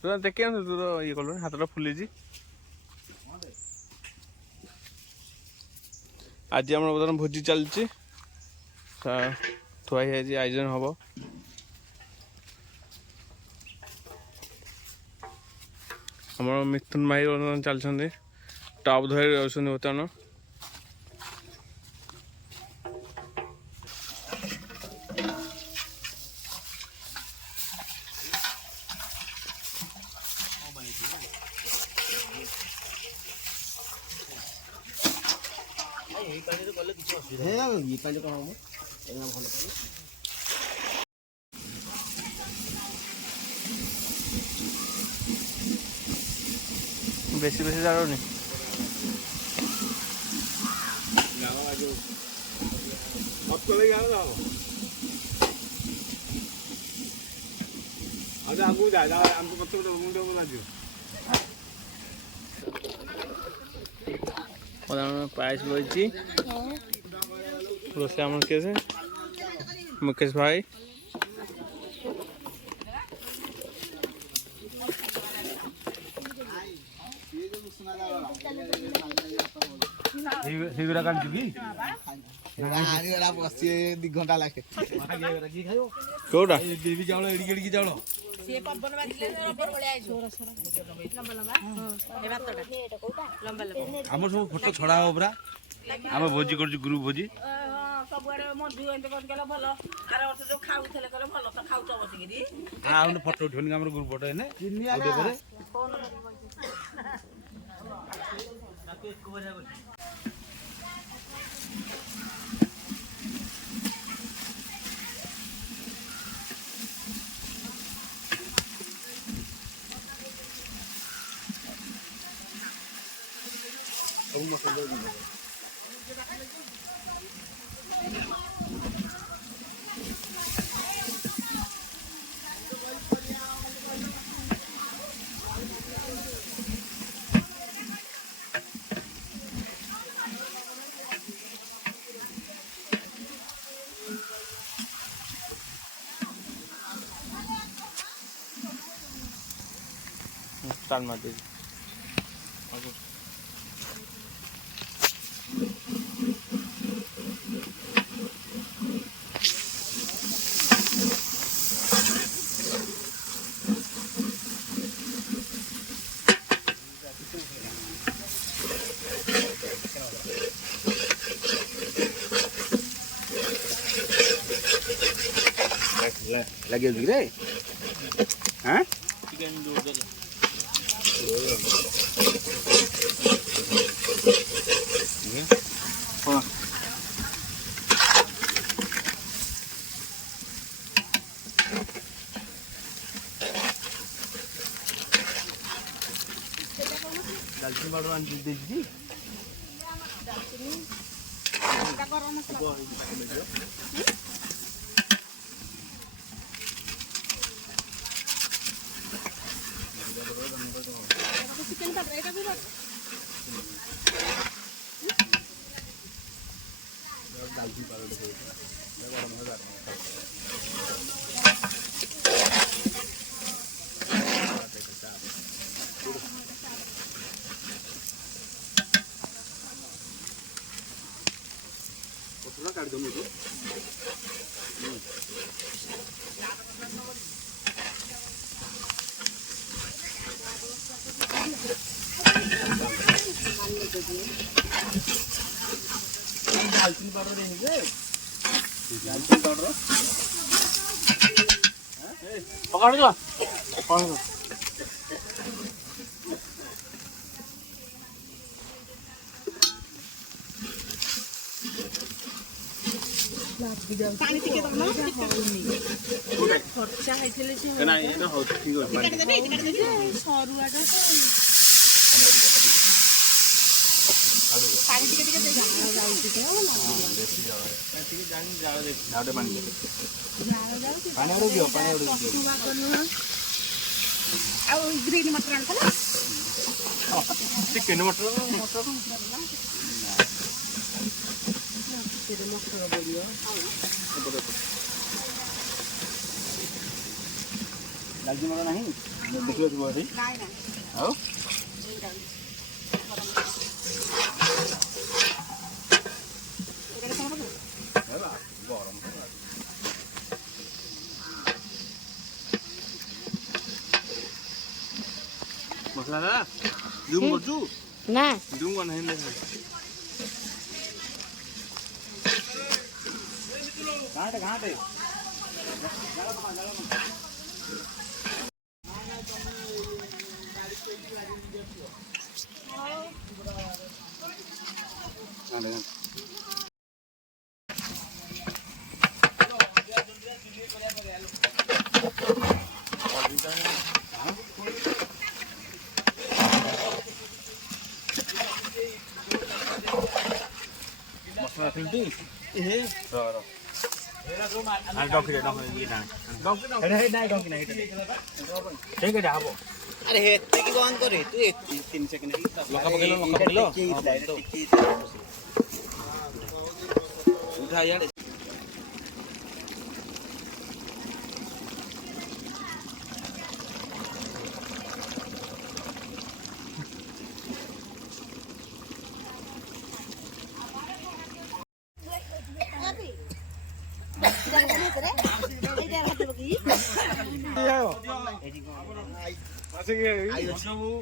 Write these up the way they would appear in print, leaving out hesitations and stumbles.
ତୁ ଦେଖି ତୁ ତ ଇଏ କଲୁଣି ହାତଟା ଫୁଲିଛି। ଆଜି ଆମର ବର୍ତ୍ତମାନ ଭୋଜି ଚାଲିଛି, ଥୁଆ ହେଇଯାଇଛି, ଆୟୋଜନ ହବ। ଆମର ମିଥୁନ ଭାଇ ବର୍ତ୍ତମାନ ଚାଲିଛନ୍ତି, ଟପ୍ ଧରି ଯାଉଛନ୍ତି ବର୍ତ୍ତମାନ। ବେଶୀ ବେଶୀ ଜାଣୁନି ଆଗକୁ ଯା ଆମକୁ ପଛ ମୁଣ୍ଡ ଲାଗିବ। पायस बची रोसे आम कैसे मुकेश भाई घंटा लागे कौटा चाउल एड़ी चाउल आम सब फोटो छड़ा हो पूरा आम भोजी कर ग्रुप भोजी फोटो उठे ग्रुप फोटो स्टार मार दीजिए लगे रे हाँ दालचीनी पाउडर आन दीजिए चिकन का ब्रेड अभी दालचीनी पाउडर पतला काट दो मुझे दालचीनी पाउडर देंगे दालचीनी पाउडर पकड़ दो पकड़ दो पानी टिके दम खर्चा खाइथिले छी ना एना हो ठीक हो पानी सरुआ जा पानी टिके टिके दे जाऊ छी के ना देसी जाऊ टिके जानी जाऊ दे जाऊ पानी दे पानी और दियो पानी और दियो आ ग्रीन मटर आन खला चिकन मटर କାଲି ମୋର ନାହିଁ ଦେଖିବ ଯିବ ଏଠି ଆଉ ମସଲା ଦାଦା ଜୁମ୍ କରୁଛୁ ନା ଜୁମ୍ କଣ ନାହିଁ ଘାଟେ मसला फिल्टी हे र डॉक्टर डॉक्टर ये ना डॉक्टर हे नाही डॉक्टर नाही ठीक आहे हबो अरे हे ते की बंद करे तू 3 सेकंड लका पकेलो उठा यार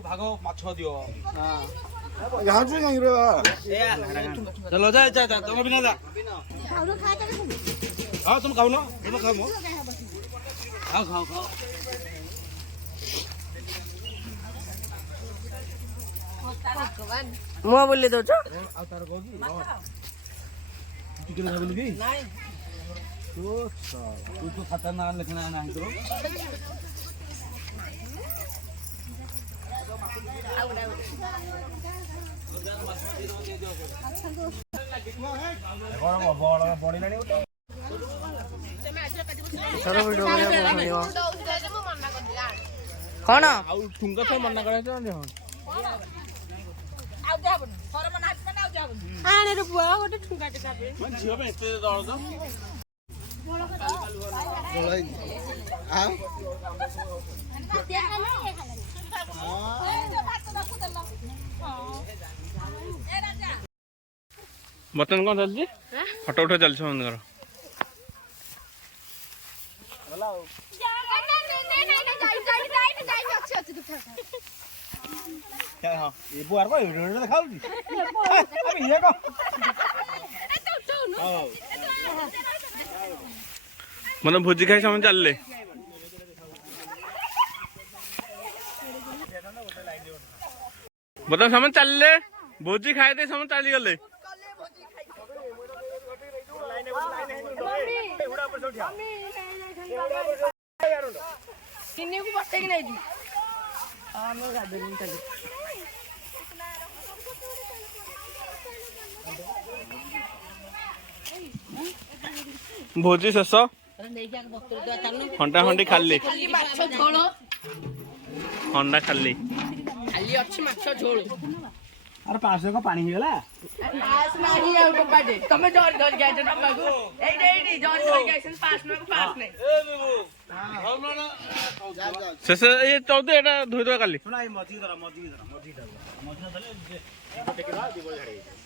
भाग माछ दियो यहाँ जो नहीं रे चलो जा जा तुम बिना जा हाँ तुम खाओ ना तुम खाओ खाओ खाओ खाओ मुआ बोली दो तू खतरनाक लिखना नहीं करो कौन ठुंगा से मना करे झील में एते दर्द बर्तन कौन चलती फटो उठा चलछ मंदर ये बुआर को वीडियो दिखाऊगी अबे ये को मतलब भोजी खाई समय चलले मतलब समय चलले भोजी खाए थे समय चली गले भोजी शेष हंडा हंडी खाली हंडा खाली अरे 500 का पानी हिगला तमे जोर धर गया जे डब्बा को एई जोर धर गया सन पास में पास नहीं शेष ये 14 एटा धोई दो काली सुना मजी धर मजी धर धले टेके दी बोल झाड़ी